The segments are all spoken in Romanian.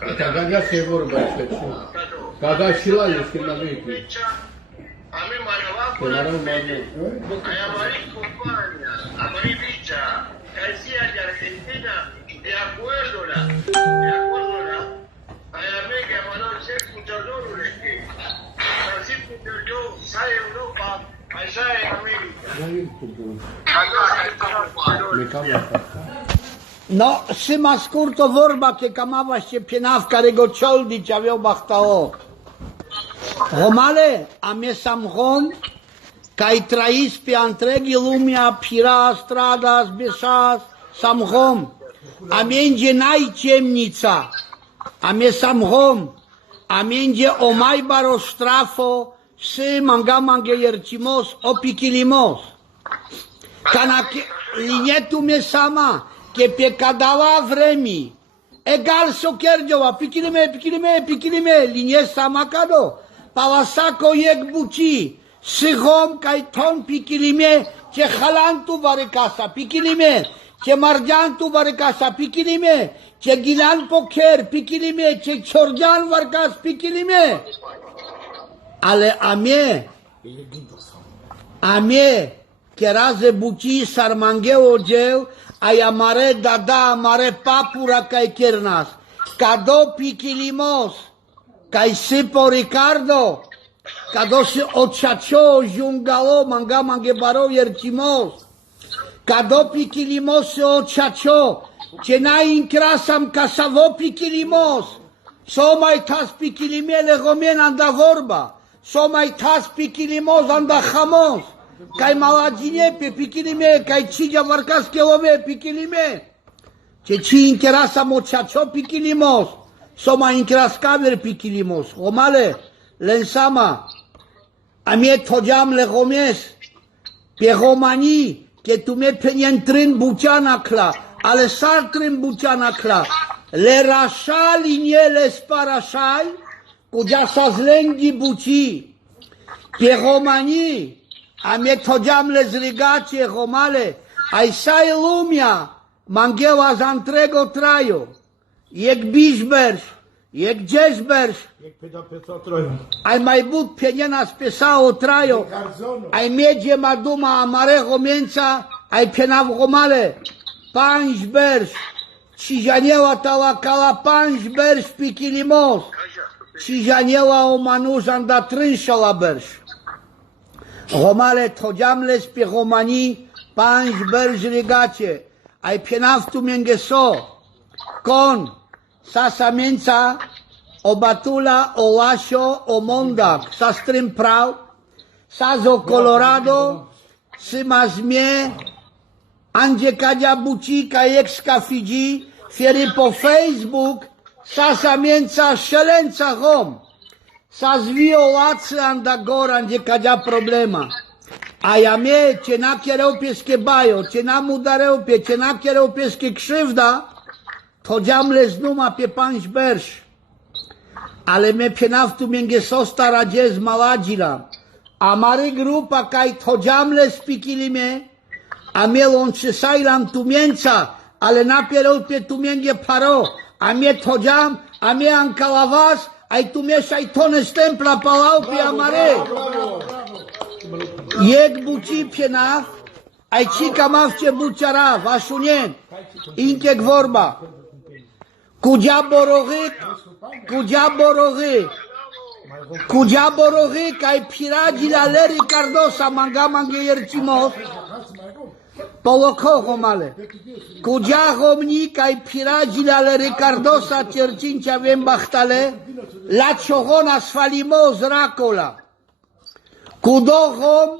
Cada se vorba este. Cada și la este la vechi. Ame manava Că era un bani. Ai amarit Compania, amarit Vita, Casia de Argentina, de acuerdo la. Ai amega manau ser putadorul este. Así putador, sai Europa, așa e America. Me cam asta. No, și mă scurt o vorba că cam ava și pienav care go cioldici aveau bahtao. Romale, ame samhom, că-ai trăis pe întregi lumea, pira, stradas, beșas, samhom. Amenge n-ai cemnița, ame samhom, amenge o mai baro strafo, și manga iercimos, o pichilimos. Ca na linietul me sama, că pe cadava vremi, egal so kerjova, pikilime, linie sama kado, palasako yek buci, sihom kai ton pikilime, ce halantu bare casa, pikilime, ce marjantu bare casa, pikilime, ce gilan poker, pikilime, ce ciorjan varkas, pikilime. Ale ame, că raze buci sarmangheo geu, ai amare dada, amare papura cai kernas, cado piquilimos, cai sipo Ricardo, cado si ochacho, jungalo, mange baro ierchimos, cado piquilimos se ochacho, ce n-ai incrasam casavo piquilimos, so mai tas piquilimele romena anda vorba, so mai tas piquilimos anda jamos, Cai malagine pe pichilime, cai cigia varcas kelome pichilime. Ce ci interasa mochacho pichilimos. Soma incrascaver pichilimos. Romale, lensama. Amie tojam le romes. Pe romani, che tu me penientrin buciana cla. Ale sartrin buciana cla. Le rașa liniele sparașai, cu geasa zlenghi buci. Pe romani, Ame tojam le zrigacie romale, ai sai lumea, mangewa za întrego traio, ek bișberș, ek gesberș, ai mai but penena spesa o traio, ai merge maduma amare romența, ai penav romale, panșberș, și janewa tala cala panșberș pichilimos, și janewa o manuz anda trânșa la berș. Romale tojamles pe romanii, panj berj regace, ai penaftu mengeso, con, sasamența, o batula, o lașo, o mondac, sa strimprau, sazo Colorado, si mazmie, ange cadea buci ca ex ca Fiji, fieri po Facebook, sasamența șelența rom. S-a zviolat andagora ande cadea problema. Aia me, ce n-a chereu pesche baio, ce n-a mudareu pe, ce n-a chereu pesche kșivda, togeam les numa pe panș berș. Ale me penaftu mengesos taragez malagila. Amare grupa cai togeam les pichilime, ame lončesai lam tumiența, ale n-a pereu pe tumenge paro, ame togeam, ame ancalavas, ai tu me și-ai tone stempla palau pe amare. Ek buci penaf, ai cica maf ce buciara, vașunien, inkek vorba. Cugea borogic, ai piragile ale Ricardosa, mange iercimos, Poloco romale. Cugea romnic, ai piragile ale Ricardosa, cercin ce avem bahtale, la ciohona sfalimos racola. Cudo rom,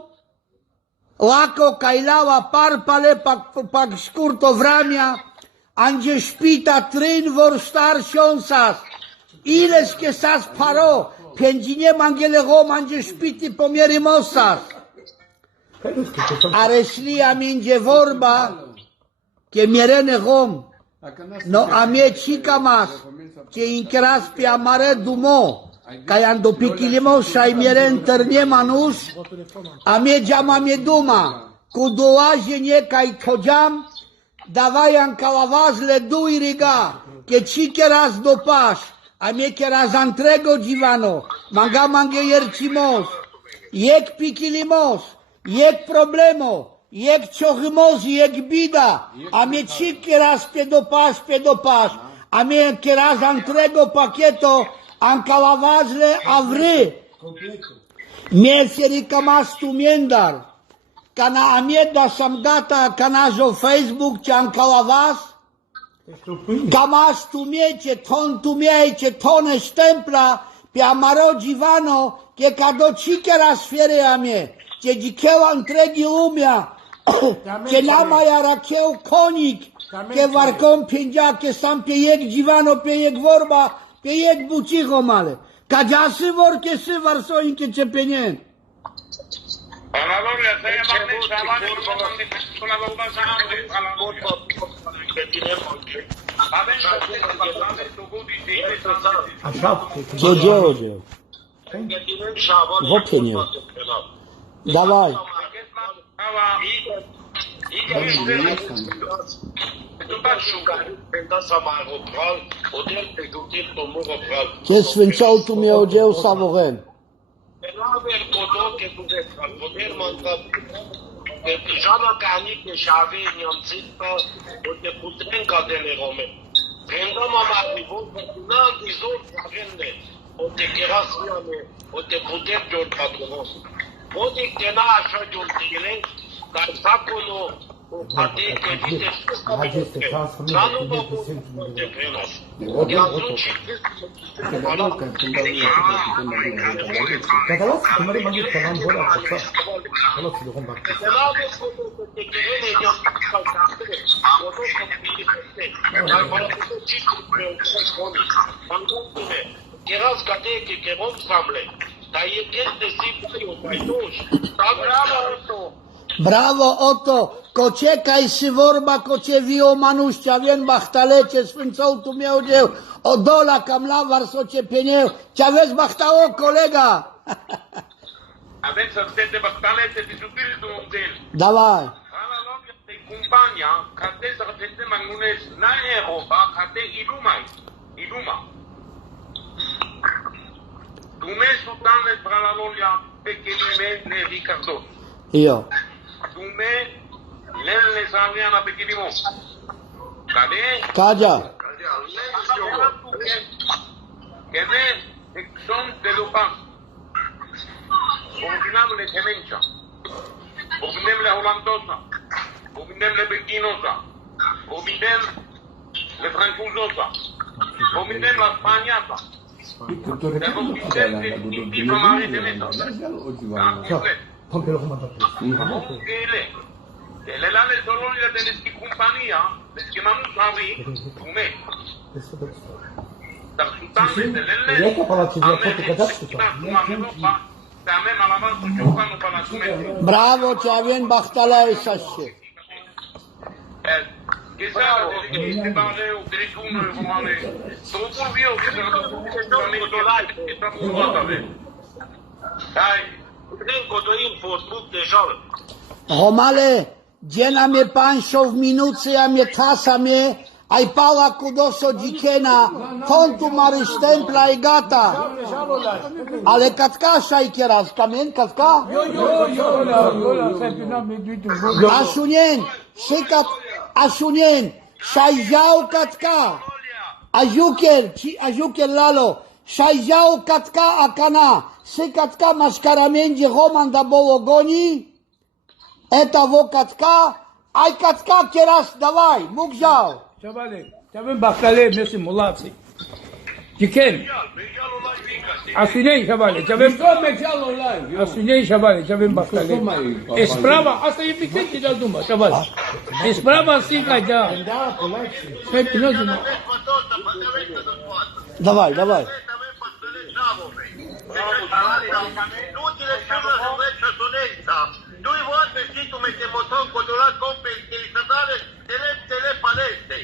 laco cailava parpale, pak scurto vramia, ange špita trin vor star šonsas. Iles que sas paro, pengine mangele rom ange špiti pomierimosas. Areslia minge vorba, che mirene rom, no amie cica mas, che incras pe amare dumo, ca ando pichilimo și-ai miere întârnie manus, amie geama mie duma, cu două jenie ca-i tojam, davai în calavaz le dui riga, che ci keras dopash, a mie keras antrego Givano, manga mange yerchimos, yek pikilimos, yek problemo, yek chochimos, yek bida, a mie ci keras pedopash, a mie keras antrego paketo, ancalavazle avri, mie serikamas tu miendar, cana amie da samgata canajo Facebook ce ancalavaz, Kamas tu mie, ce ton tu mie, ce tone stempla, pe amaro Givano, che cado cicera sfere a mie, ce gicheva întregi lumea, ce n-ama iaracheu conic, che varcom pingea, che sam pe iec Givano, pe iec vorba, pe iec buciho male. Ca geasi vor che se varso inche ce penien. Ce George? Вообще нет. Давай. Ce sfințeau tu mi-au geu Savoren? Jana Canic și avea neamțită o te putrenca de nerome. Prendăm amarnivul, n-am dizor agende, o te kerasmiame, o te putem de un patron. Poate că n-a așa de un tine, dar sacono o pate că vite și dar nu mă pot de prenas. De atunci Keras gadeke ke vom samle, da je kente sipajo pajtoš, da bravo Otto. Bravo Otto, cocecai si vorba coce vio manușcea, vien bahtalece, sfințou tu mi-au geu, o dola cam la varso ce peneu, ce aveți bahtao, colega? Aveți să de bahtalece di subito un del. Davai. Alla novia de compagna, ca te să te mangunes na Europa, ca te iluma. Tu me sultane pra la lolia pe che ne Ricardo. Io. Tu me le Saviana pe che limo. Cade? Cagia. Che ne son de lopan. Ordinam le temencia. Ordinem le holandosa. Ordinem le bequinosa. Ordinem le francuzosa. Ordinem la spaniata. Elelale solonia de nesti compania, que mamus avi, tume. Dar sultane de lele. Bravo, ce avem bahtala esașe. Che sarà che parle o dirittuno e romane. Dopo via che sono che Dai, Trenko do info spuk de žal. Romale, gena me panšov minuce, a me tasa me, ai pala kudoso džikena, fontu mari štempla i gata. Ale katka šaj keraz, kamen katka? Ašunjen, šikat, ašunjen, šaj žao katka. Ajuker lalo, šaj žao katka akana. Se katka mascaramendi roman da bologoni, eta vo katka, ai katka keras davai, mugzao. Chavale, chavem bahtale mesi mulați. Chicken. Asunei chavale, chavem Asunei chavale, chavem bahtale. Esprava, asta e picent de duma, chavale. Esprava sica ja. Sai pinozu. Давай, давай.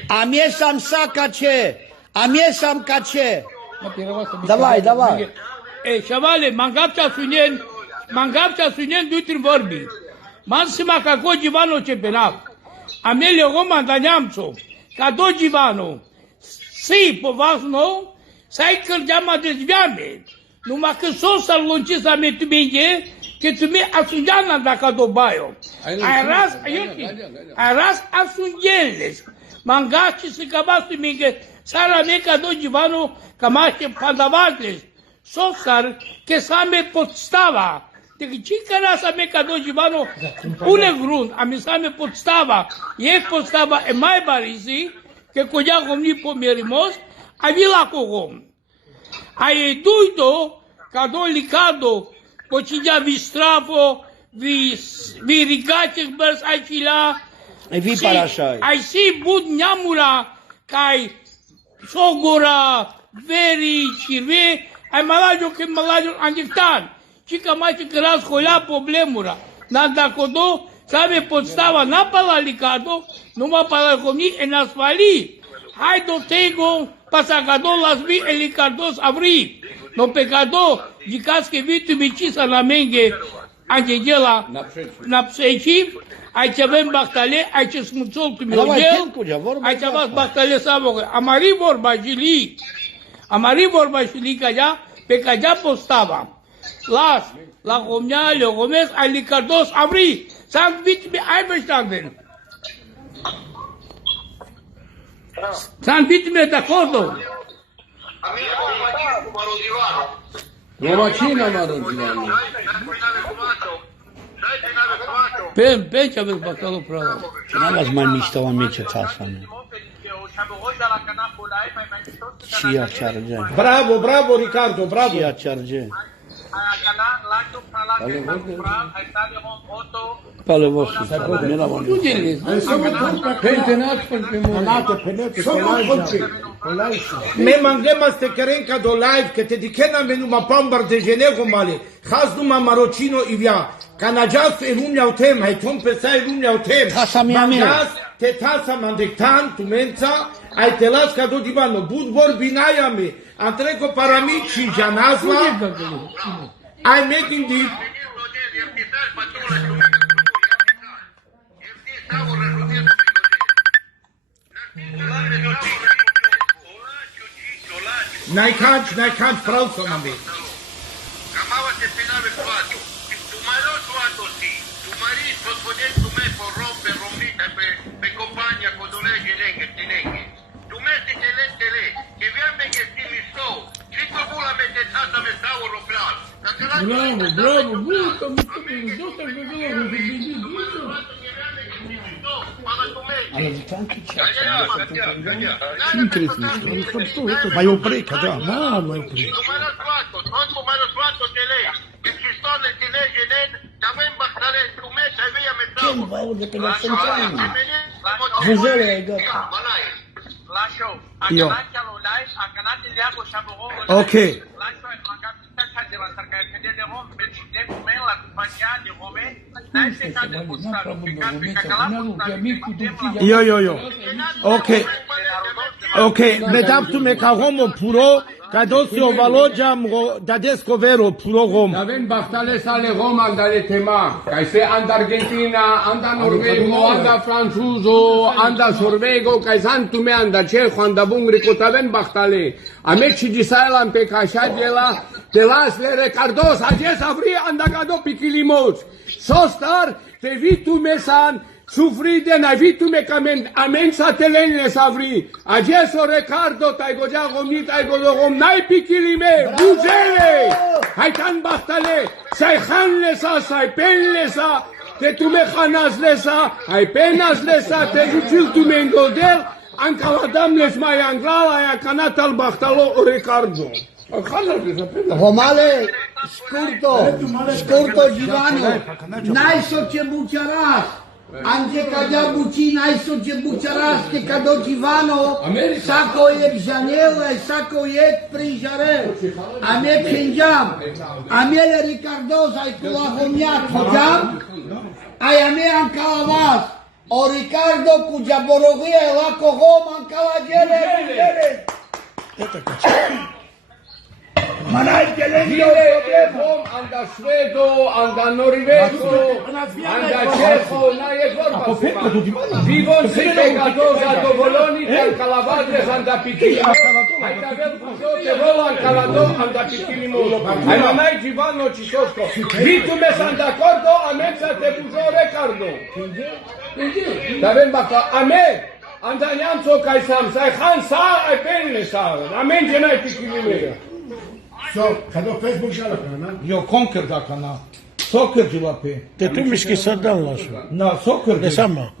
А мне сам сакаче, а мне сам каче. Давай, давай. Chavale, mangapcha sunen dutrin vorbi. Man sima kako Givano ce penap. Amele Roma da neamțo. Ca do Givano. si, pe vas nou, să ai cărgeama dezviame. Numai că s-o să-l lunci să me tu bine, că tu me asungeana dacă dobaio. Ai ras asungeles. Mangaci se cabastu minge, sara me ca do Givano, camache pandavazles. Sosar, che same podstava. Deci ce ras me ca do Givano, une grund, a mi same podstava. E podstava e mai barisi, che cogia gomni po merimos, a vila cogom. Ai duido, ca do licado, pocingia vi strafo, vi rigace bărs ai fila, E vi parașai. ai si bud neamura, cai sogora, veri, cirve, ai malagio che malagio andictan. Și că mai ce căra scola problemura. Na dacă do, sabe podstava na pala licado, numai pala comni en asfali. Hai do tego, pasacado las vi el licados abri. No pecado, dicas que vi tu bicisa la menge, angela, na pseci, ai ce avem bactale, ai ce smuțol tu miogel, ai ce avem bactale sabo, amari vorba jili. Amari vorba jili ca ja, pe ca ja postava. Las, la gomia, le gomes, ai licados abri. Sam vit mi ai verstanden. Sam vit mi d'accordo. Romacina, Marozivano. Pe ce aveți bacalul prava? N-am las mai mișto oameni ce țasa mea. Și ea cearge. Bravo, bravo Riccardo, bravo. Și ea cearge. Pale vostru. Mi la vorbă. Me mangema ste kerenka do live che te dikena menu ma pambar de genego male. Khaz numa marocino ivia. Kanajas elumia utem, hai tom pesai elumia utem. Tasa mea mea. Mangas te tasa mandektan tu mența, ai te las ca do divano. Bud vorbinaia me. Antrego paramici janazla. Ai meeting di N-ai canci, frau să mă vezi. Camava te penave quattro. Tu maro quattro sì. Tu marito poder tu me por romper rompita pe compagna con dole genenghe. Tu metti te che viame che ti mi sto. Ci tu bula mette tata me stavo ropral. Bravo, bravo, Mai opri, ca da. Numărul 4, tot numărul 4 de lei. Și stone de lei genen, avem bactare, lumeți, ai vei amestau. Ce vă aude pe la centrală? Vânzările e gata. Lascio, a Io. canacchia lo live, a canacchia li hago sciamoro. Ok. Lascio e magari sta della cercare di vedere Rome, per ci devo me la compagnia di Rome. Dai se sta del bustato, che cambia Io. Ok. Ok, medam tu me ca homo puro, ca dosi o valoggiam dadesco vero puro rom. Avem bactale sale Roma, andare tema. Ca se anda Argentina, anda Norvego, anda Franzuzo, anda Sorvego, ca santu me anda Cehu, anda Bungrico, avem bactale. Ameci di Sailan pe cașa de las le Ricardos, ages avri anda gado piquilimos. Sostar, te vitu mesan, sufride na vitu me camen, amen satelene savri. Ageso Ricardo, tai gogea gomni, tai gogom, nai piquilime, buzele. Hai tan bactale, sai hanle sa, sai penle sa, te tu me hanas lesa, hai penas lesa, te jucil tu me engodel, ancaladam les mai anglala, aia canat al bactalo Ricardo. Romale, scurto Givano, n-ai so ce buceras, anche cadea buci, n-ai so ce buceras, che cado Givano, saco e janela, saco e prijare, a me penjam, a me le Ricardos, ai cu la homiat, hojam, ai a me ancalavas, o Ricardo cu jaborogia, la cogom ancalagele, Manai geleni Zile vom an der Schwedo, an der Norvego, an der Ceho, na e vorba să fac. Vivon se pegadoza dovoloni, al calavadres, an der Pichilimo, ai tavel cuzote volo al calado, an der Pichilimo. Ai mamai Givano Cisosco. Vitume san d'accordo, amenza te puso Ricardo. Davem baka, amen. Andaniam so kai sam, sai khan sa, ai penne sa. Amen genai Pichilimo. So, kada Facebook jala kana? Jo, Conquer da kana. Soccer jilape. Te tu mișki să dăm la așa. Na, soccer De seama.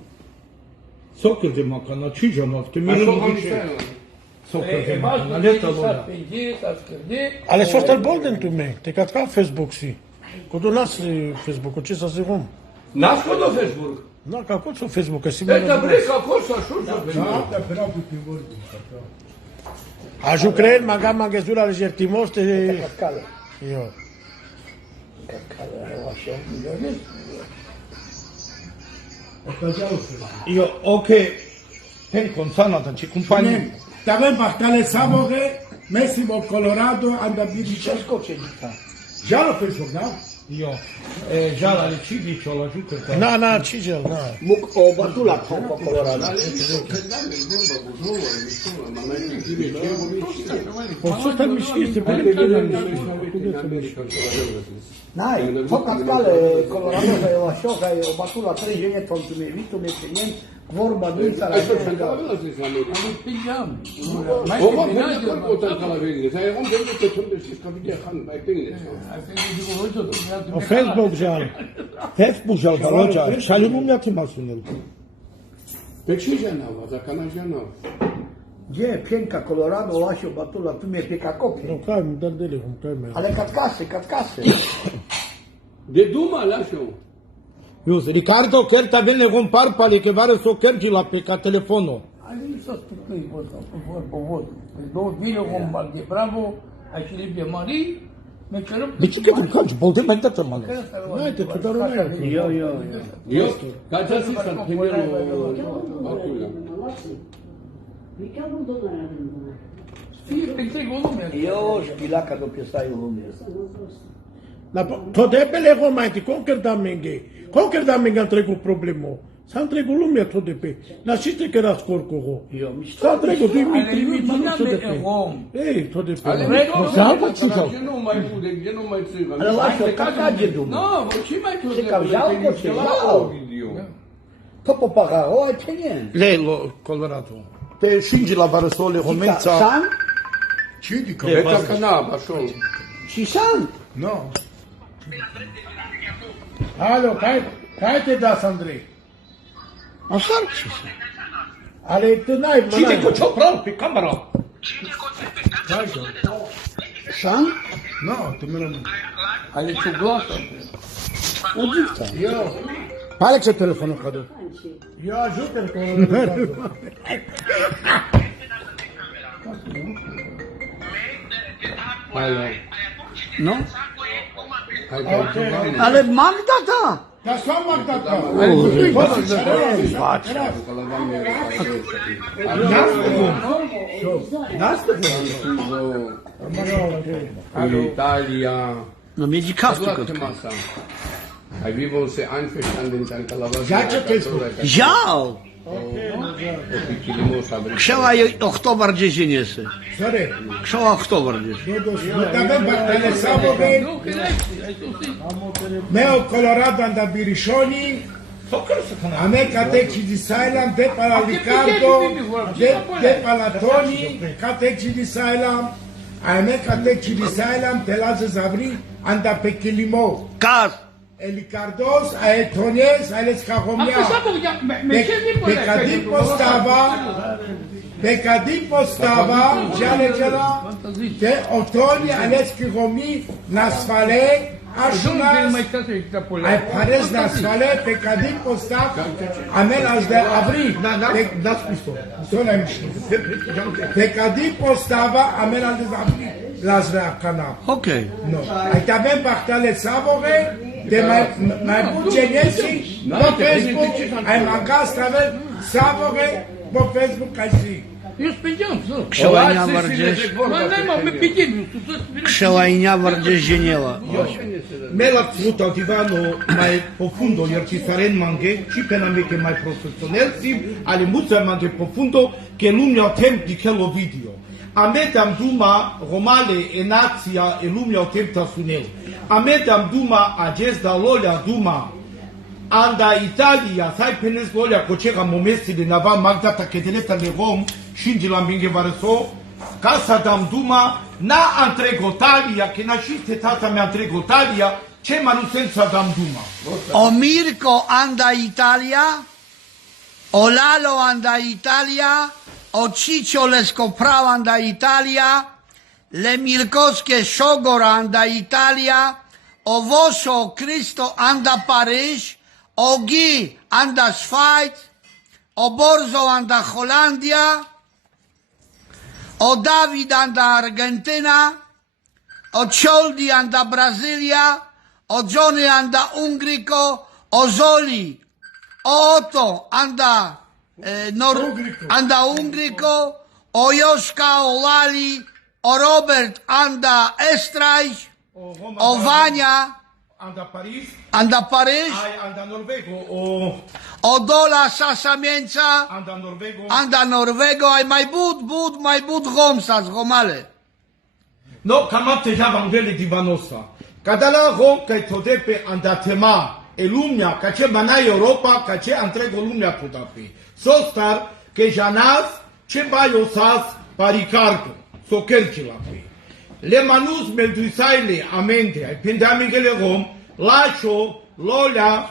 Soccer de makana, ci jama, te mi Soccer de makana, leta lola. Ale să stai bolden tu me. Te cat ca Facebook si. Cu tu nas Facebook, ce să zic om. Nasco do Facebook. Na, ca cum să Facebook, că si Eta brica cosa șușa. Da, però tutti vorbi. Aju creier maga magazura lejertimos te. Jo. Io, ok, ten consana da ci compagni. T'avem battale Savore, Messimo Colorado, anda Biricisco c'è già lo Facebook, no? Io, già la decidi, c'ho la giù per Na, cigel, na. Buc o bătula cu Colorado. Poți să mișki, te pune Nai, fakat kale Colorado da je lašo, da je o bătula 3 žene tom tu me vitu me cenjen, vorba dulca la Oma pene korpo tan kalaveli. Sai on dende te tunde sis kavidia khan bai pene. O Facebook jal. Facebook jal baroja, šalimu mi ati masunel. Pekshi janava, za kana janava. Gdje pjenka Colorado lašo bătula tu me pe cacope. Nu, cai, mi dă dele, cum cai mai. Ale catkase. De duma lasho. Ius, Ricardo, chiar ta bine un parpale che vare so kergi la pe ca telefono. Hai să spui pe vot. Două vine un bal de bravo, ai și libie mari, me cerăm. De ce că tu calci, bolte mai dată mă. Hai, te tu daru mai. Yo, kaça sis san primero bakula. Fii pe trei volume. Eu șpila do piesai lume. Na, to debele ho mai ti conquer da menge. Conquer da menge întreg problemo. S-a întregul lumea tot de pe. Dar și te că era scor cu ho. S-a întregul, tu-i mic, tot de pe. Ei, tot de pe. Ce nu mai bude, ce nu mai țiva. Ale lašo kakađe duma. No, ce mai tu Se kao žalko se žao. To popagao, a cenjen. Lei, Colorado. Pe shingi la vare sole homenza. San? Ci dico. Eta kana bașon. Și san? No. Alo, kai te das, Andrei? Așa ce se. Ale te n-ai, mă, Ci dico, c'ho bravo, pe camera. San? No, te mi rămân. Ale ce glasă. Pare ce telefonul cadou. Eu ajută-l cu No? Ale Magda ta. Da sam Magda ta. Italia. No między kastu. Ai vivo se einverstanden dann Kalavas. Žal. Kšava je oktobar gdje ženese. Sorry. Kšava oktobar gdje. Davem battale Savore. Meo Colorado anda Biriscioni. A me cateci di Sailam, de para Ricardo, de Palatoni, cateci di Sailam. A me cateci di Sailam, te lasă Zavri, anda pe Chilimo. Kaz. Elicardos, a Etonies, a les Cahomia. Pecadi postava, giale gela, te Otoni, a les Cahomi, Nasfale, Așunas, ai pares Nasfale, pecadi postav, amelas de abri. Da spus-o, to n-ai miștit. Pecadi postava, amelas de abri, las reacana. Ok. No. Ai te avem bahtale Savore, de mai bun genesi, pe Facebook, ai mangat travel Savore, Pe Facebook ai zi. Eu spăgeam, să. Kșelajnia Vărgeș, Mă, n-am, mă pidem, Kșelajnia Vărgeș Geneva. Mela țuta divano mai profundo, iar ci saren mange, ci pe name che mai profesional, si ale multe mange profundo, che lumea temp di quello video. Ametam duma romale e nația e lumea temp ta sunel. Ametam duma agest da lolia duma anda Italia, sai penes lolia cocera momesti de nava magda ta kedeleta de Rom, shingi la mbinge vareso, casa dam duma na antrego Italia, che nasciste tata me antrego Italia, ce manusenza dam duma. O Mirko anda Italia, o Lalo anda Italia, o Ciccio Lescoprau anda Italia, le Mirkowskie Szogora anda Italia, o Voso Cristo anda Paryż, o Guy anda Schweiz, o Borzo anda Holandia, o David anda Argentyna, o Cioldi anda Brazylia, o Johnny anda Ungrico, o Zoli, o Otto anda anda Ungrico, o Joszka o Lali, o Robert anda Estrajs, o Vania Anda Paris, anda Paryż, anda Norvego, o Dola Sasamieńca anda Norvego. anda Norwego, ai mai bud Romsas, Romale. No, kamate javam vele divanosa. Kadala rom kai todepe anda tema e lumea, ca ce bana Europa, ca ce antrego lumea podape. Sostar che janas ce baiosas paricardo, so kercilape. Le manus melduisaile amente, ai pendamigele rom, Lacio, Lolia,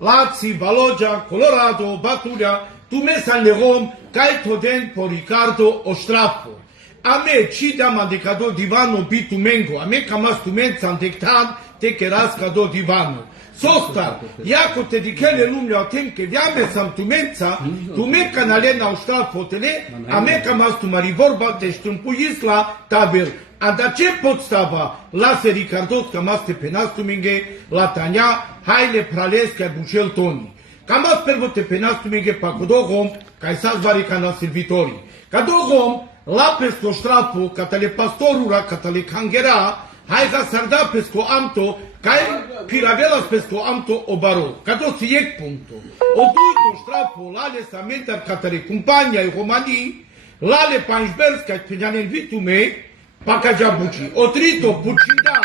Lazzi, Valogia, Colorado, Baturia, tu mesan le rom, kai toden po Ricardo o strafo. Ame cida mandecado divano bitu mengo, ame camas tu mensan dectan te keras cado divano. Sostar, iako te dikele lumea tem che viame sam tu mensa, tu me canalena o strafo tele, ame camas tu mari vorba te ștumpuis la tabel. Anda ce podstava lase Ricardos camas te penas tu minge, la Tania, haile pralesca bucel toni. Camas pervo te penas tu minge pa codogom, ca sas vari cana servitori. Cadogom, la pesco strafo, catale pastorura, catale cangera, hai ga sarda pesco amto, kai piravelas pesco amto o baro. Cado siec punto. O duito strafo, lale samenter catale compagna e romani, lale panjberska pedianen vitume, pacagia buci. O trito pucinda,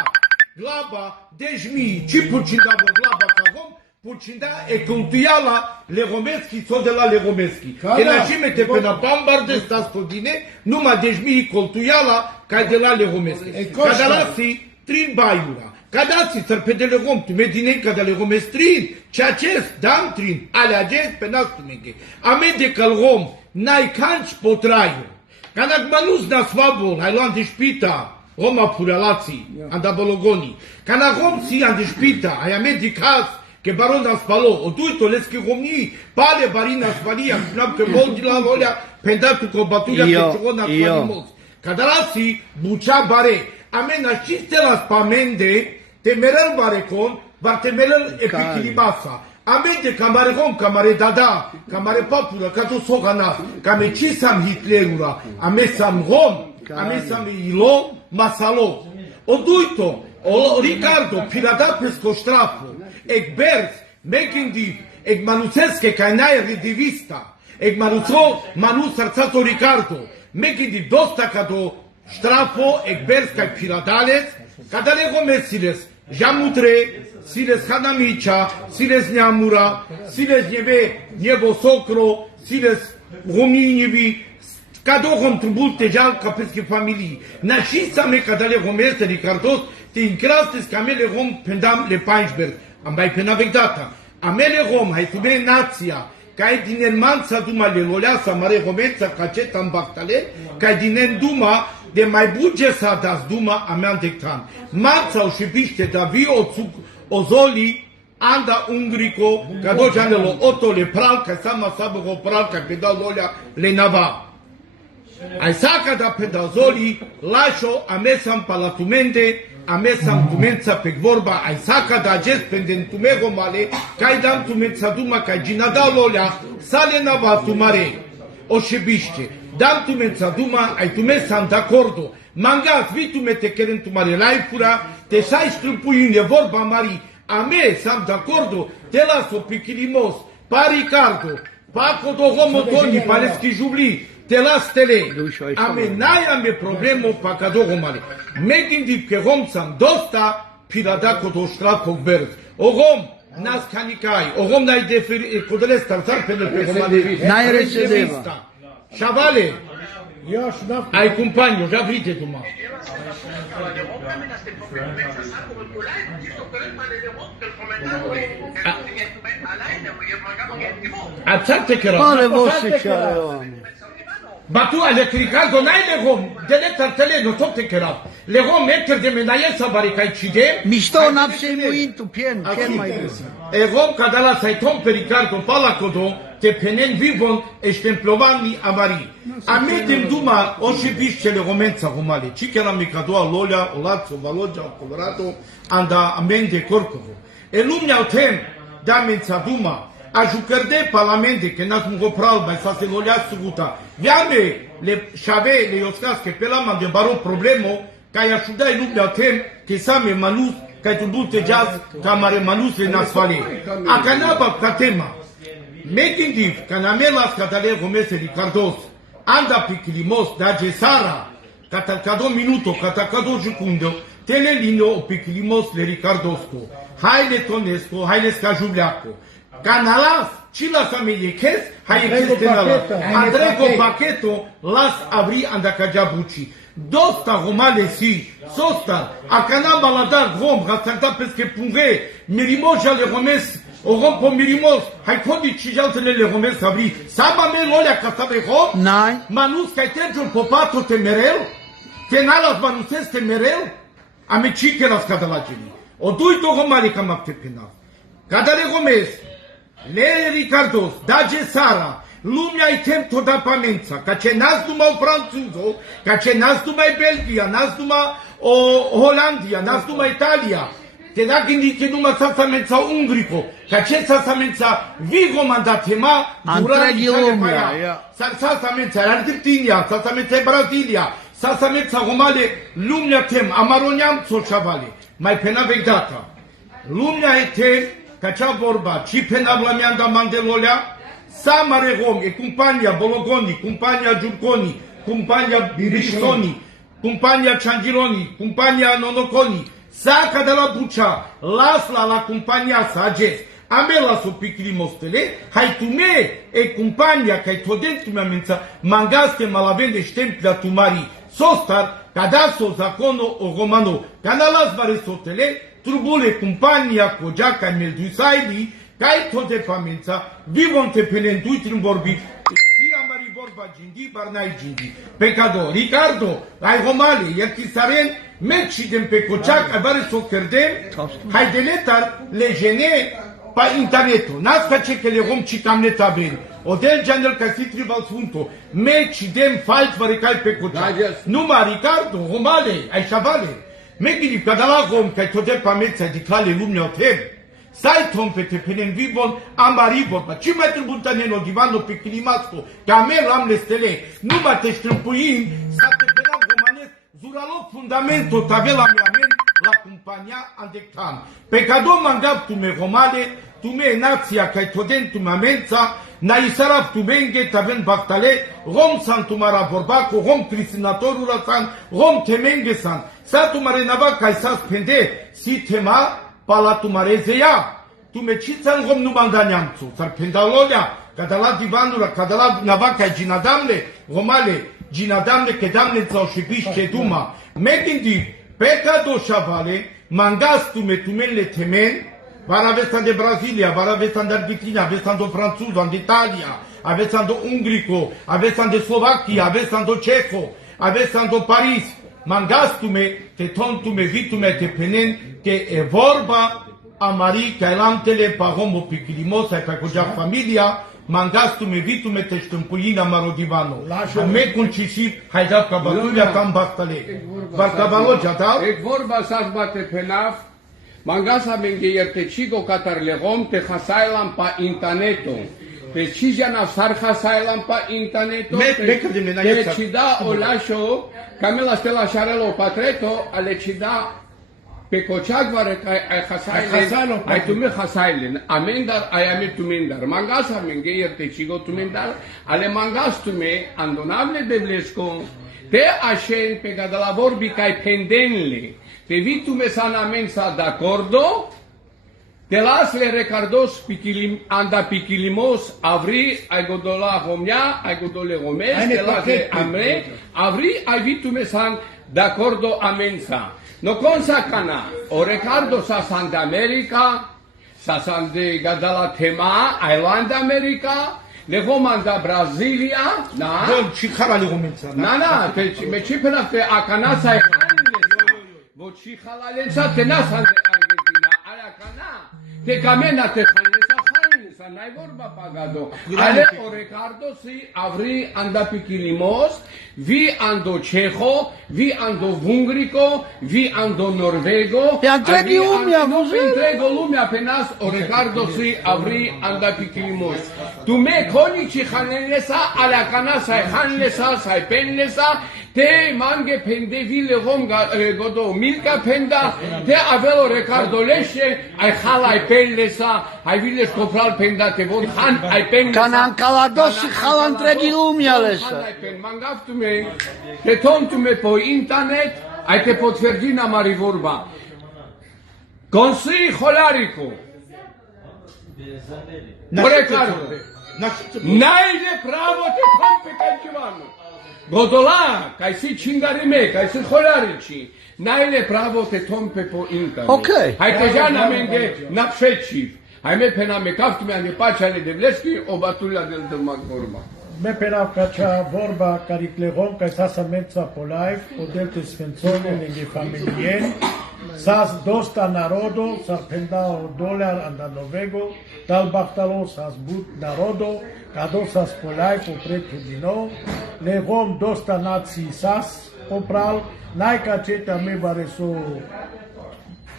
glaba, dejmi, ci pucinda bo glaba cagom, pucinda e contuiala le romeschi, so de la le romeschi. E la cimete pe na bambarde sta spodine, numai dejmi contuiala ca de la le romeschi. Cadalasi trin baiura. Cadați țărpedele rom, tu medine ca de le romestrin, ce acest dam trin, ale acest pe nastu mege. Amede cal rom, n-ai canci potraiu. Canak manus na svabol, hai luat de șpita, Roma puralații, anda bologoni. Canak rom si ande șpita, ai amede caz, che baron da spalo, o duito leschi romni, pale barina spalia, knap che molti la volea, pendato con baturia che ciona qualimos. Cadalasi bucea bare, amena ciste la spamende, temerel barecon, var temerel epicilibasa. Amende camarecon, camare dada, camare papura, cato sogana, came cisam Hitlerura, amesam rom, amesam ilo, masalo. O duito, o Ricardo, pirada pesco strafo, ec berz, mecindip, ec manusesche cainae redivista, ec manus arzato Ricardo, mecindip dosta cado strafo, ec berz cae piradales, cadale gomesiles, jamutre, siles hanamicha, siles neamura, siles niebo socro, siles rominivi, cadogom trubulte jal capesche familii. Nascisa me cadale gomeste Ricardos, te incrastes camele rom pendam le Peinsberg, am mai penavecdata. Amele rom, hai tume nația, cae dinen manța duma le loleasa mare romența caceta în bactale, cae dinen duma de mai buge sa das duma a mea dectan. Manța o șepiște da vio o zoli anda ungrico, ca dojanelo oto le pral, ca sama sabă o pral, ca pedal lolea le nava. Ai saca da pedazoli, lascio a mesam palatumente, ame sam tumența pe vorba ai saca da acest pendent tumego male kai dam tumența duma kai ginada lolea sale na va tumare oșebiște dam tumența duma ai tume sam d'accordo mangas vi tume te keren tumare laifura te sai strumpuine vorba mari ame sam d'accordo te laso pichilimos pa Ricardo pa Codogomotoni Paleschi Jubli te las tele ame naia problemo pa Cadogomale me gândit că rom sam dosta pirada Codoștra Cogberg ogom nas canicai ogom nai deferi codeles tarzar pe Gomale N-ai rețeleva. Chavale Ja, șnaf. ai compagno già vite tu ma Azzate che Mare era voce c'è, omne. Ma tu elettricato non hai le rom, delle tartelle non so che era. Le rom mettere de menaie sa barica cide. Mișto n-apșei muintu, pien mai des. E rom cadala sai tom per Ricardo Palacodo, te penen vivon e stemplovani amari. A me dem duma o și bisce le romența romale. Ci che era micado a Lolia, o Lazio, Valoggia, o Colorado, anda amende Corcovo. E lumea o tem, da mența duma. A jucări de parlamente, că n-ați mugopral, mai să se lolea suguta. Viame, le șave, le ioscasche, pe la man de baro problemo, ca i așudai lumea tem, că same manus, ca tu dute jazz, ca mare manus le nasfale. A canaba ca tema. Making div, ca namelas ca tale gomese Ricardos, anda piquilimos, da gesara, ca talcado minuto, ca talcado jucundo, telelino o piquilimos le Ricardosco. Haile tonesco, haile scajuleaco. Canalas, ci la familie kes, hai existenala. Andrego paketo, las abri andakaja buci. Dosta romale si, sosta, a canaba la dar rom, rastanta pesche punghe, mirimoja le romes, o rom po mirimos, hai condi cijaltele le romes abri. Saba me lolea ca sabe rom? N-ai? Manus ca tergiul popato te mereu? Te nalas manuses te mereu? Ame ciche las cadalagini. O dui do romale cam apte penal. Cadale romes, le Ricardos, da Gesara, lumea ai tem toda pamența, ca ce n-ați numai franțuzo, ca ce n-ați numai Belgia, n-ați numai Holandia, n-ați numai Italia, te da gândit că numai sasamența ungrico, ca ce sasamența vigo mandatema, Întregi lumea, sasamența Argentina, sasamența Brazilia, sasamența romale, lumea tem, amaroniam sociavale, mai pena vegdata, lumea ai tem, ca cea vorba, ci penavlamianda Mandelolea, Samare Rom, e compagnia Bologoni, compagnia Giurconi, compagnia Birisoni, compagnia Ciangironi, compagnia Nonoconi, saca de la Bucea, las la compagnia Sages, amela su picli mostele, hai tu me e compagnia, ca-i todent tu mi-amența, mangaste malavende ștemplia tu mari, sostar, cadaso zacono o romano, canalas mare sotele, trubule compania cogiaca meldusaili, cai tot de pamența, vivon te pelentuit în vorbi, sia mari vorba gindi, barnai gindi. Pecado, Ricardo, ai romale, iar chisaren, meci dem pe cogiac, ai vare so cerdem, hai de letar, le gene, pa internetul, n-ați face că le rom cicam netabeni. O del genel ca si tribal sfânto, meci dem falt varicai pe cogiac. Numai Ricardo, romale, ai șavale. Megili cadala rom ca tot de pameța de cale lumea tem. Sai tom pe te penen vivon amaribor, ma ci mai tribuntaneno divano pe climasco, ca me lam le stele, nu mai te strâmpuim, sa te penam romanesc, zuraloc fundamento tabela mea men la compania andectam. Pe cado mandap tu me romale, tu me nația ca toden tu mamența, na isaraf tu menge taben baktale, rom san tu mara vorbaco, rom cristinatorul san, rom temenge san. Sa tu mare nava ca sa spende, si tema pala tu mare zeia. Tu me cițan rom nu mandaniamțu, sar pendalolea, cadala divanura, cadala nava ca ginadamle, romale, ginadamle che damne țau și biște duma. Me gândi, pecado șavale, mangas tu me temen, var aveți de Brazilia, var aveți de Argentina, aveți de Franțuză, de Italia, aveți de Ungrico, aveți de Slovacia, aveți de Ceco, aveți de Paris. Mangastume, te tontume, vitume, te penen, te e vorba amari, ca elamtele, pa homo piquilimos, ai pe cogea familia, mangastume, vitume te ștâmpuina marodivano. Lasă-o. Ame concisiv, hai dat cabatulia cam bastale. Varcabalogea, da? Ek vorba σας bate penaf, mangasa menge yertecigo katarlegom te hasailam pa interneto. Pe cijana sar hasailam pa interneto. Mecca de Te menaietza. cida olasho, camela stela sharelo patreto, ale cida pe kocagvare ai hasailen, ai tume hasailen, amendar ai ame tumendar. Mangasa menge yertecigo tumendar, ale mangas tume andonable devlesco. Te ashen pe cada la vorbi cai pendenle, te vitume sanamensa d'accordo, te lasle recardos anda piquilimos avri ai godola homia, ai godole gomes, te lasle amre, avri ai vitume san d'accordo amensa. No consa cana, o recardo sa san de America, sa san de gadala tema, Island America, le homanda Brasilia, na? Bun, și harale gomența. Na, me cipena pe acanasa e voci halalensa te nasan de Argentina, ala cana, te camena te halensa, n-ai vorba pagado. Ale o Ricardo si avri anda piquilimos, vi ando ceho, vi ando vungrico, vi ando norvego. Pe întregi lumea, nu văzut? pe întrego lumea pe nas o Ricardo si avri anda piquilimos. Tu me conici hanelesa, ala cana sai hanelesa, sai penlesa, te mange pende vile ronga godo milka penda, te avelo Ricardo leșe, ai hala ai penlesa, ai vile scopral penda te vor han ai penlesa. Canan calados și hala întregi lumea lesă. Mangaftume, te tomtume pe internet, ai te potvrdi na mari vorba. Consii holarico. Ricardo, n-ai de pravo te tom pe cancivanu. Godola, cai si cingarime, cai si holarici. N-ai de pravo te tom pe internet. Ok. Hai te jana menge napșeciv. Hai me pena me kaftume ane paceale de vleschi, o batulia del magorma. Me perav cacea vorba care clehom ca sa mența polaiv, odelte svențone lângă familien, sas dosta narodo, sas pendao $1 anda novego, dal bachtalo sas but narodo, cado sas polaiv o prețu din nou, lehom dosta nații sas opral, n-ai ca ceta me vareso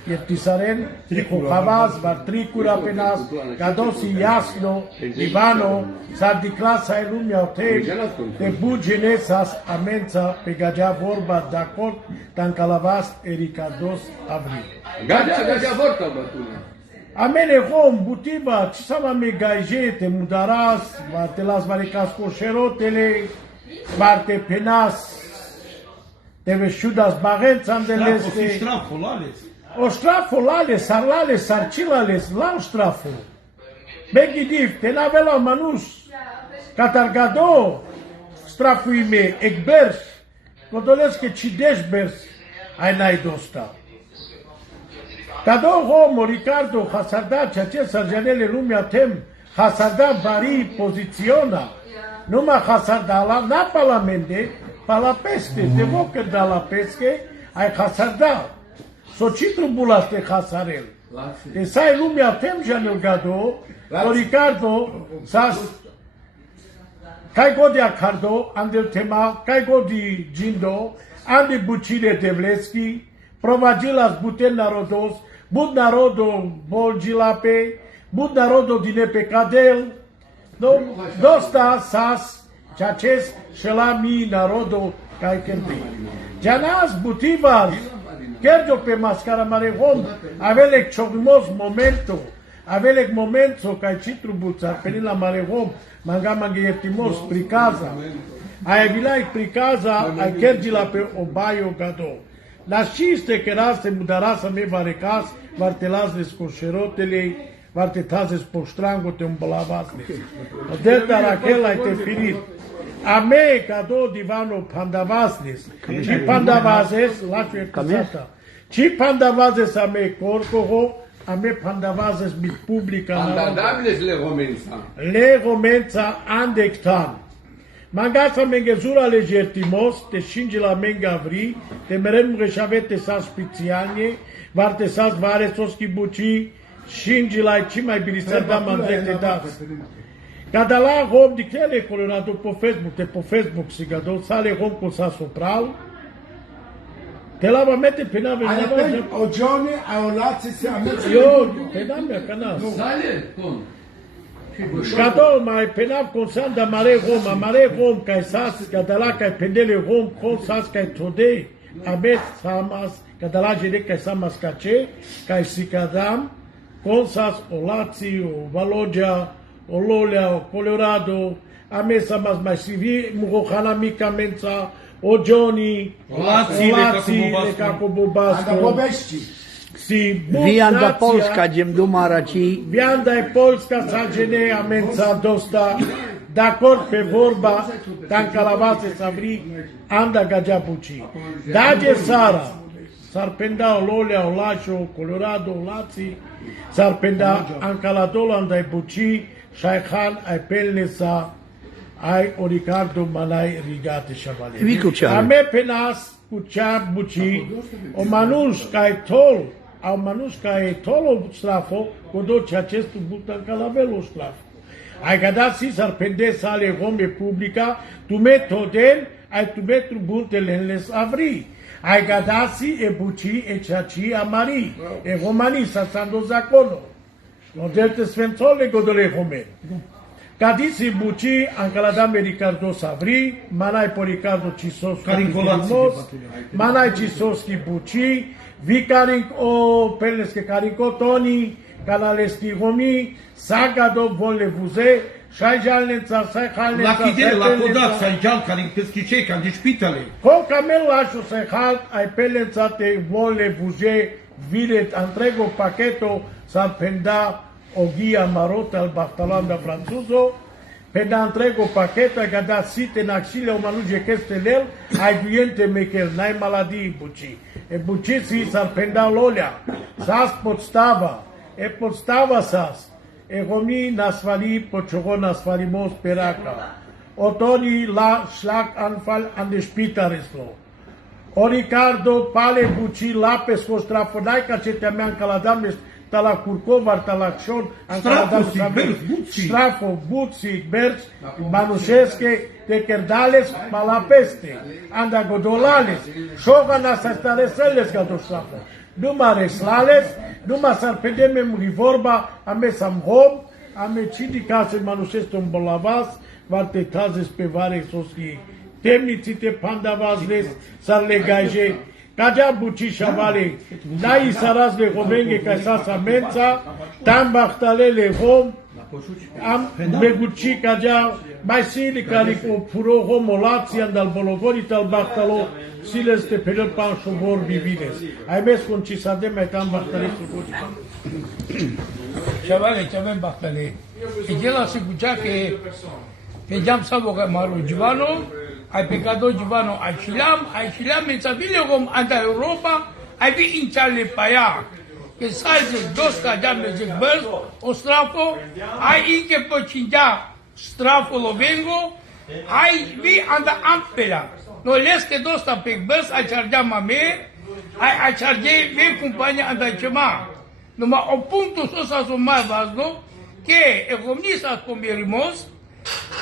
Jeftisaren, triku havas, var tricura penas, kadosi jasno, Ivano, sad di clasa e lumea te, te bugenesas amența pe gagea vorba d'acord, tan calavas ericados avri. Gagea vorta batulia. Amene hom, butiva, ce sama me gaje, te mudaras, va te las varicas coșerotele, var te penas, te veșudas barențam de leste. O strafo lale, sarcilales, la strafo. Begidiv, te navela manus, catargado, strafuime, ekbers, kodoleske cidesbers, ai n-ai dosta. Cado homo, Ricardo, hasarda, ceea ce sarjanele lumea tem, hasarda bari poziționa, numai hasarda la, na palamende, pala peste, te vocă da la pesche, ai hasarda. Socitru bulas te hasarel. Te sai lumea tem janel gado, o Ricardo, sas, cai godi acardo, andel tema, cai godi gindo, ande bucile devleski, provagilas buten narodos, bud narodo bolgilape, bud narodo dine pe cadel, dosta sas, ceaces shelami narodo cai kente. Janas butivas, Chiar pe mascara mare hom, avelec ciogmos momento, avelec momento ca citru buța, peni la mare hom, manga manghetimos pricaza. Ai vilai pricaza, ai kergi la pe obaio gado. La șiste că raste mudarasa me varecas, var te las les coșerotele, var te tazes postrango te umbalavasne. O delta Raquel ai te firit. Ame cado divano pandavasnes. Ci pandavazes, lascio e casata. Ci pandavazes ame corcoho, ame pandavazes mit publica. Andadables le romensa. Le romența andectan. Mangasa mengezura legertimos, te shingi la mengavri, te merem reșavete sa spițianie, varte sas vare soski buci, shingi la ci mai birisar da manzete das. Cada lá rom de que ele colorado por Facebook sigador sale rom com sa sopral. Te lava mete penave Hai lava. appena Ogione a Olazzi si a mezzo. Io penave canas. Cadou mai penav com sanda mare rom kai sas cada lá kai pendele rom com sas kai tode. Abet samas cada lá jede kai samas kache kai sikadam com sas Olazzi o Valodia o Lolia, o Colorado, a mesa mais civi, Murohana Mikamenza, o Johnny, le Cacobo Basco. Ada povesti. Si Vianda Polska, gem dumaraci. Vianda e Polska, Sagene, Amenza, Dosta, d'accordo pe vorba, tanca la base Savri, anda Gajapuci. Dage Sara, Sarpenda, Lolia, Olacio, Colorado, Lazzi, Sarpenda, Ancaladola, andai Buci, Shaykhan ai pelnesa ai o Ricardo Manai rigate Chavale. Vicuciare. A me penas cucea buci o manus kai tol, au manus kai tol strafo, codoce acestul butan calavelo strafo. Ai gadat si sarpende sale rome publica, tu metoden, ai tu metru buntelenles avri. Ai gadat si e buci e ceaci amari, e romani sassando zacono. Non delte sfențole godole homen. Cadisi buci ancaladame Ricardo Savri, manai po Ricardo Cisoski Carincolos, manai Cisoski buci, vicaring o pelneske carinco Toni, canalesti homi, sagado volle vuze, shai jalnența, sai halnența, La chidere, la codat, sai gial, care peschice, ca de spitale. Con camel lașo sai halt, ai pelnența te volle vuze, vilet întrego pacheto s-ar penda o ghia marota al Bartalanda franțuzo, penda întrego pacheto ai gada site în axile o manuge chestelel, ai duiente mecher, n-ai maladii buci. E buci si s-ar penda lolea, sas podstava, e podstava sas, e homi nasvali pociogo nasvalimos peraca, otoni la schlag anfall an de spitareslo. O Ricardo pale buci lape sfostrafonai ca ce temeam ca la damne ta la Curcovar, ta la Acșon, Strafo, Buți, Berți, Manușesche, Techerdales, Malapeste, Anda Godolales, Șogana Sastalesăles ca do Strafo. Numai Reslales, numai Sarpedemem Rivorba, ame Samhom, ame Cidicase Manușeste un Bolavas, Varte Tazes pe Vare Soski. Temnițite pandavazles s-ar legaje, cagea buci șavale, nai sarazle hovenge ca sasa mența, tam bachtalele hom, am beguci cagea, mai sili care cu puro homolație andal bologorit al bachtalo, siles te pelel pan șovor vivines. Ai mes con ci sade mai tam bachtale sugoci. Chavale, ce avem bachtale. E gela se cucea că geam sabo că maru Givano, ai pecado Givano aichilam în țavile rom anda Europa, ai vi ințale paia. Că salze dosta geam zic băz, o strafo, ai inche pocindea strafo lovengo, ai vi anda ampela. No lesque dosta pe băz, ai chargea mame, ai charge ve compania anda cema. Numai o punctul sus a mai vazno, că e comunista pomierimos,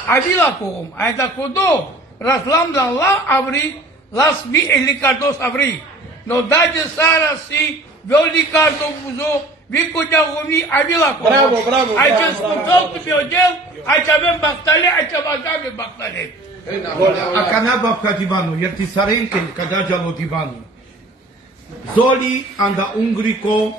avila com, ainda codo, raslam la avri, las vi elicardos avri. No dá de sara si, veu licardo buzo, vi codia gomi, avila com. Bravo, bravo. Ai ce scontrol tu meu gel, ai ce avem bactale, ai ce bagame bactale. A canaba ca divanu, iar ti sarenke cadagia lo divanu. Zoli anda ungrico,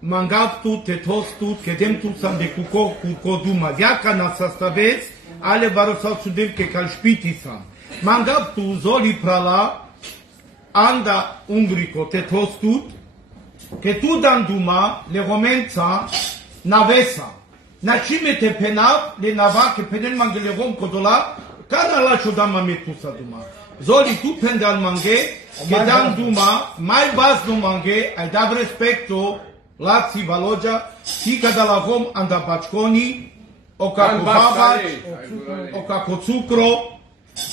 mangaptu, tetostu, kedemtu sam de cuco duma. Viaca na sastavez, ale varosal sudem ke calspiti sam. Mangaptu zoli prala, anda ungrico, tetostut, che tu dan duma, le romenza, navesa. Na cime te penap, le nava, che penen mangele rom codola, cara la ciudama metusa duma. Zoli tu pende al manghe, che dan duma, mai vas no manghe, ai dav respecto, Lazzi, Valogia, tica da la rom anda bacconi, o caco babac, o caco zucro,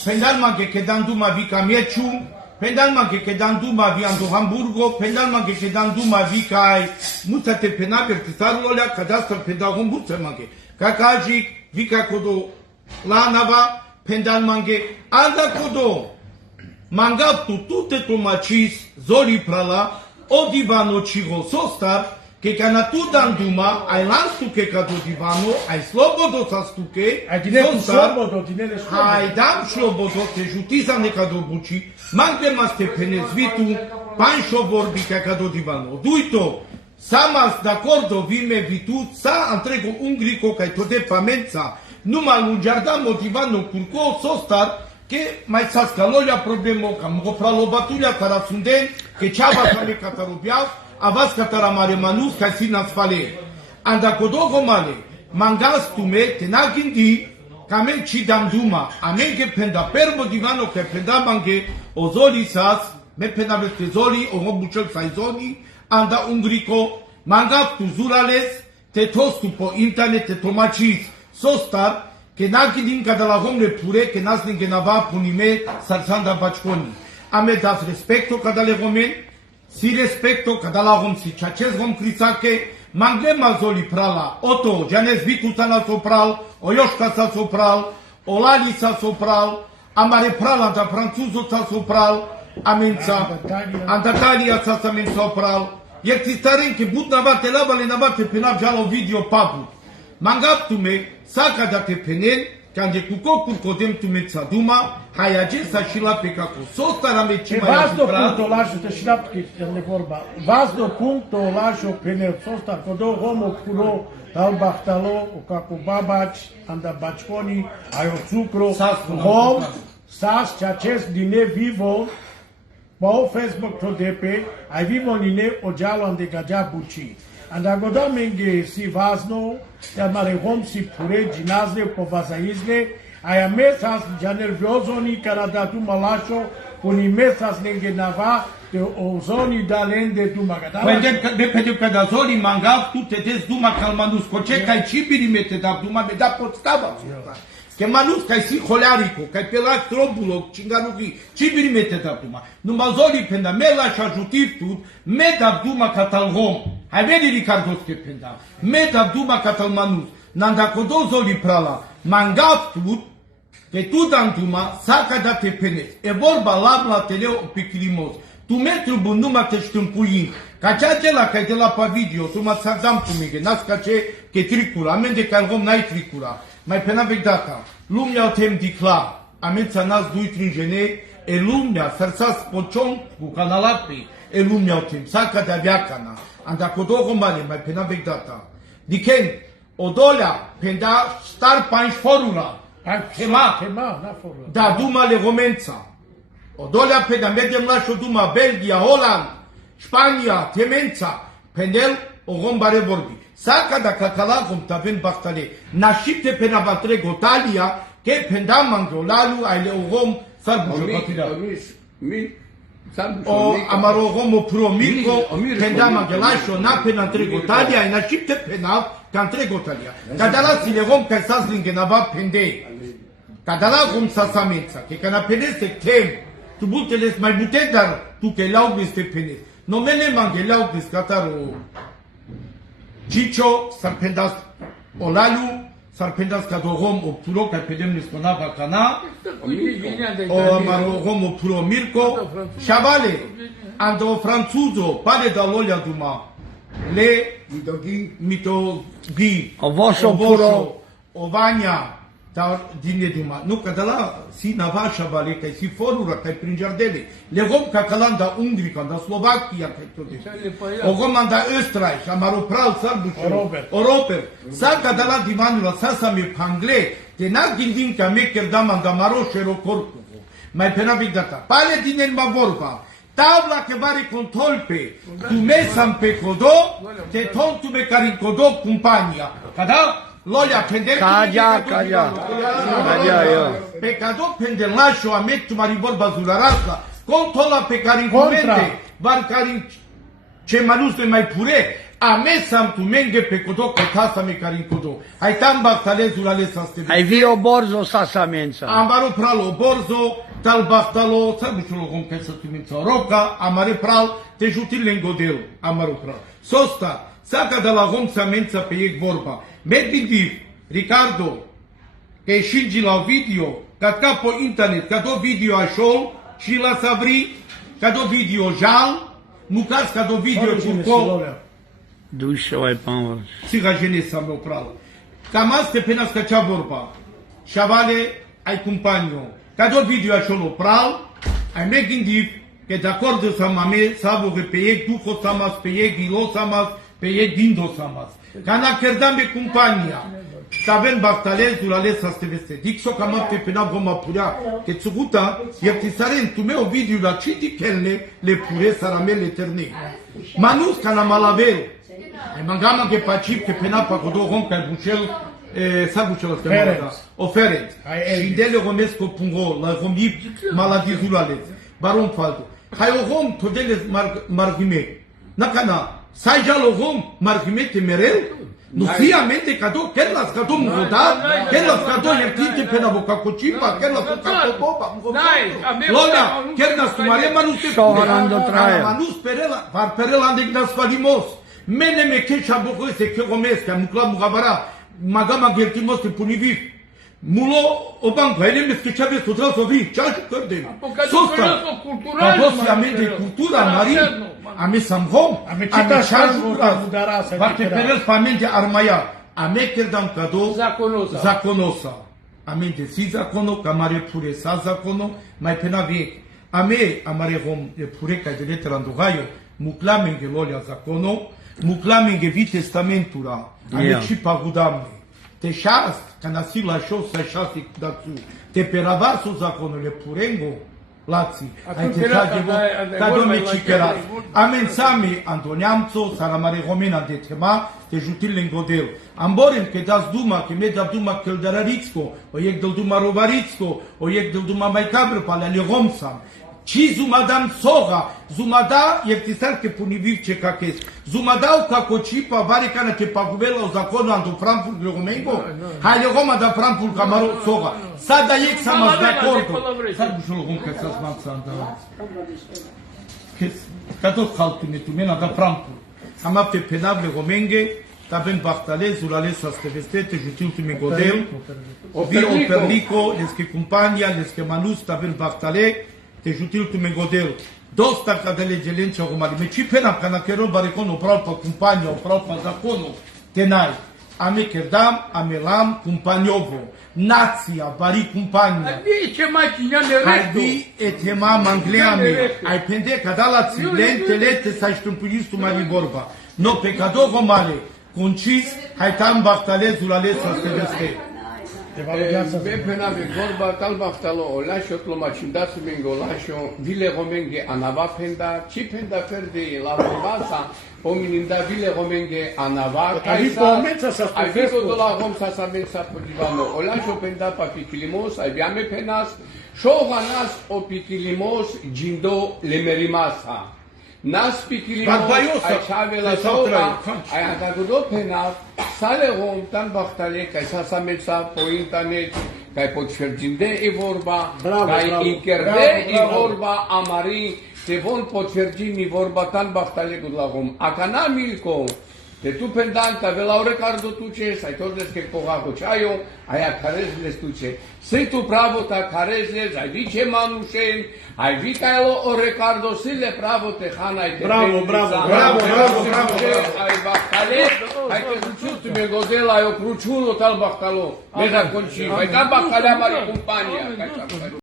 pendal manghe che dan duma vi camieciu, pendal manghe che dan duma vi ando Hamburgo, pendal manghe che dan duma vi cai, mutate penaber tisarulolea, cadastro pendal rom buțe manghe. Cacagic, Vika kodo lanava pendan mange anda kodo mangap tu te tomacis zoli prala o divano chigo sostar che kana tu dan duma ai lanstu ke kado divano ai slobodo sastuke Ai dinheiro slobodo, dinheiro slobodo. ai dam slobodo te jutiza ne kado buci mangle maste penezvitu pancho vorbi ke kado divano duito Samas d'accordo vime vitut sa întrego ungrico ca toate pamența numai un giardin motivano curco sostar che mai sa scaloia problemo ca mo fra lo batulia tarafunden che ceava ca me catarubia avas catara mare manus ca sina sfale anda codogo male mangas tu me tenagindi ca me ci dam duma amen che penda per motivano che penda manche ozoli sas me penda zoli o bucel saizoni anda ungrico mangap tu zurales te tostu po internet te tomacis sostar che nagidin cada la homne pure che nasnin che nava punime sarsanda bachconi ame das respecto cada le homen si respecto cada la hom si chaches hom crisache mangle mazoli prala oto janes vitutana sopral oyoshka sa sopral olali sa sopral amare prala da francuzo sa sopral amenza andatalia sa samen sopral Iar staren che but navate lavale navate penav jalo video papu. Mangap tu me saka da te penel kanje kuko kurkodem tu me tsaduma hayaje sa shila peka ko sostara me E chima vas do ya punto lașo te șlapki ne vorba. Vas do punto lașo penel sostar kodo homo kuro tal bahtalo o kako babac anda bachkoni ayo cukro Sas, hom sas chaches dine vivo Bao Facebook to depe, ai vivo nine o giallo ande gaja buci. Anda goda menge si vazno, ya mare hom si pure ginazne po vazaizne, ai mesas janel viozoni canada tu malasho, uni mesas nenge nava, te ozoni dalende tu magada. de pe da zoli mangap tu te des duma calmanus coce kai cibiri mete da duma me da podstava. Che manus kai si holarico, kai pelat trombulo, cinganugi, cibiri mete da duma. Numai zoli penda mela și ajutiv tut, me da duma catalgom. Hai vedi Ricardo Stependa. Me da duma catalmanus. Nanda codo zoli prala. Mangap tut, che tu dan duma, saca da te penet. E vorba la teleo pichilimos. Tu metru bun numai te ștâmpuin. Ca ceea la care de la pa video, tu mă țagam tu mine, nas ca ce che tricura, amende calgom n-ai tricura. Mai pena data, lumea o tem dicla, amența nas dui tringene, e lumea, sărsas pocion cu canalapi, e lumea o tem, saca de aviacana, anda codogo male, mai pena data. Diken, odolea, penda star panș forula, chema, na foră. da duma le romența. Odolea penda medem la și duma Belgia, Holland, Spania, Temența, pendel o gombare vorbi. Saca da cacalagom taven bachtale. Nașipte pe navatre gotalia, che pendaman golalu ai le ogom sarbujo batida. O amaro gomo pro mirko, pendaman gelasho na penantre gotalia, ai nașipte penav cantre gotalia. Cadala si le gom ca saslinge nava pende. Cadala gom sasamența, che cana peneste tem. Tu buteles mai bute dar tu che lau este penes. No mele mangelau pescataro. Cicio sarpendas olalu sarpendas cadogom o puro ca pedem nisconava cana o marogom o puro mirko chavale ando franzuzo pare da lolia duma le mitogi O voșo puro. ovania dar dine duma nu ca de la si nava chavale ca si forura ca prin jardele le gom ca calanda ungrica da Slovacia ca tot o gom anda Österreich amaro pral sarbucho Europa saca de la divanul sasa mi pangle de na gindin ca meker daman da maro shero corpo mai pena data pale dinen ma vorba Tavla che vari con tolpe, tu mesam pe codo, te ton tu me carin codo compagnia. Cada loia pendel. Cagia, io. Pe cado pendel lascio a metto mari vorba sulla razza, con tola pe carin comente, var carin ce manus mai pure, a mesam tu menge pe codo che tasa me carin codo. Hai tamba tale sulla lesa ste. Ai vio borzo sasamența. Amaro pralo borzo, tal bahtalo, sabuchulo con che sottimenza roca, amare pral, te jutil lengodel, amaro pral. Sosta, saca de la gom samența pe ei vorba. Medvidiv, Ricardo, che scingi la video, che capo internet, che do video a show, și la savri, che do video jal, nu caz că do video curco, Dușă ai pamăr. țiga genesa meu pral. Cam asta penas că cea vorba. Șavale, ai companiu. Că do video a show pral, ai me gândit că de acord să mame, să avu pe ei, duho samas, pe ei, gilo samas, pe ei, dindo samas. Ca na cerdam pe compania. Taven bactalezul ales să te veste. Dic so cam pe pena vom apurea. Că tsuguta, iertisaren, tu meu video la citi kelne, le pure saramele eterne. Manus ca na malavel. Ai mangama che pacip, che pena pa codo rom ca bucel, sa bucel asta mă. Oferet. Și dele romesco pungo, la romip maladizul ales. Baron falto. Hai o rom, to dele margime. Na cana, sai já lo rom, margime te mereu. Nu fia mente cadou, quer las cadou mudar, quer las cadou iertinte pena boca cochipa, quer las cadou boba, Lola, quer nas tumare manus te manus perela, var perela ande nas falimos. Mene me que chabuco se que romesca, mucla mugabara, magama gertimos te puniviv. Mulo o banco, ele me que chabe total sovi, chacho corde. Sosta. Cadosi amente cultura mari. Ame samhom, ame charge, parte perel pamente armaya. Ame kerdam kado zakonosa. Ame de si zakono, kamare pure sa zakono, mai pena vek. Ame amare hom pure ca de letra andogaio, muklamen gelolia zakono, muklamen ge testamentura. Ame și pagudamne. Te șas, ca nasi la șos să șasi dațu. Te peravasu zakonule purengo. Lații, ai te trage ca domne Cicheras. Amen sami Antoniamțo, saramare romena de tema, te jutil în godel. Amborem că dați duma, că me dați duma căldararicsko, o iec del duma rovaricsko, o iec del duma mai cabră, pale ale romsam. Ci zumadam soga, zumada iertisar că puniviv ce caches. Zumadau ca cocipa, vari ca te pagubela o zaconul andu Frankfurt de Romengo. Hai le Roma da Frankfurt ca maro soga. Sa da iec sa mas de acordo. Sa bușul rom că sa smanța da. Ca tot haltume tu mena da Frankfurt. Am apte penable Romenge, taben Bartalezul ales să te vestete, jutil tu mi godel. Vi o perlico, lesche compania, lesche manus, taben Bartale. Te jutil tu me godel. Dosta ca de legelența romani. Me ci pena ca na kero barecono pralpa compania, o pralpa zacono. Tenai. Ame kerdam, ame lam, companiovo. Nația, bari compania. Ce mai ținea de Hai restul? vi etema mangleame. Ai pende ca da la lente să ștâmpuiți tu mai vorba. No pe cadou romale. Concis, hai tam Bartalezul ales să te veste. בפנה וגורבה טל בחתלו אולשו כלומר שימדסו מנגו אולשו וילה רומנגה ענבה פנדה צ'י פנדה פרדי לארובסה או מנינדה וילה רומנגה ענבה קייסה אביגו דולה רומסה סמנסה פודיבנו אולשו פנדה פפיקלימוס אביאמי פנס שורנס או פיקלימוס ג'ינדו למרימסה Nas pikilimos, ai șave la soba, ai atacudo penal, sale rom tan bahtale, kai sa sametsa po internet, kai potwierdzinde i vorba, kai inkerde i vorba amari, te von potwierdzini vorba tan bahtale gudla rom. Akana milko, te tu pendan ka vela Ricardo tuce, sai tordes ke poga cochaio, ai akarezles tuce. Sei tu pravo ta karezles, ai vice manushen, ai vicaelo o Ricardo sile pravo te hana ai te. Bravo. Ai bahtale, ai te duciu tu me godela, ai o cruciulo tal bahtalo. Meza conci, ai tal bahtale mari compania.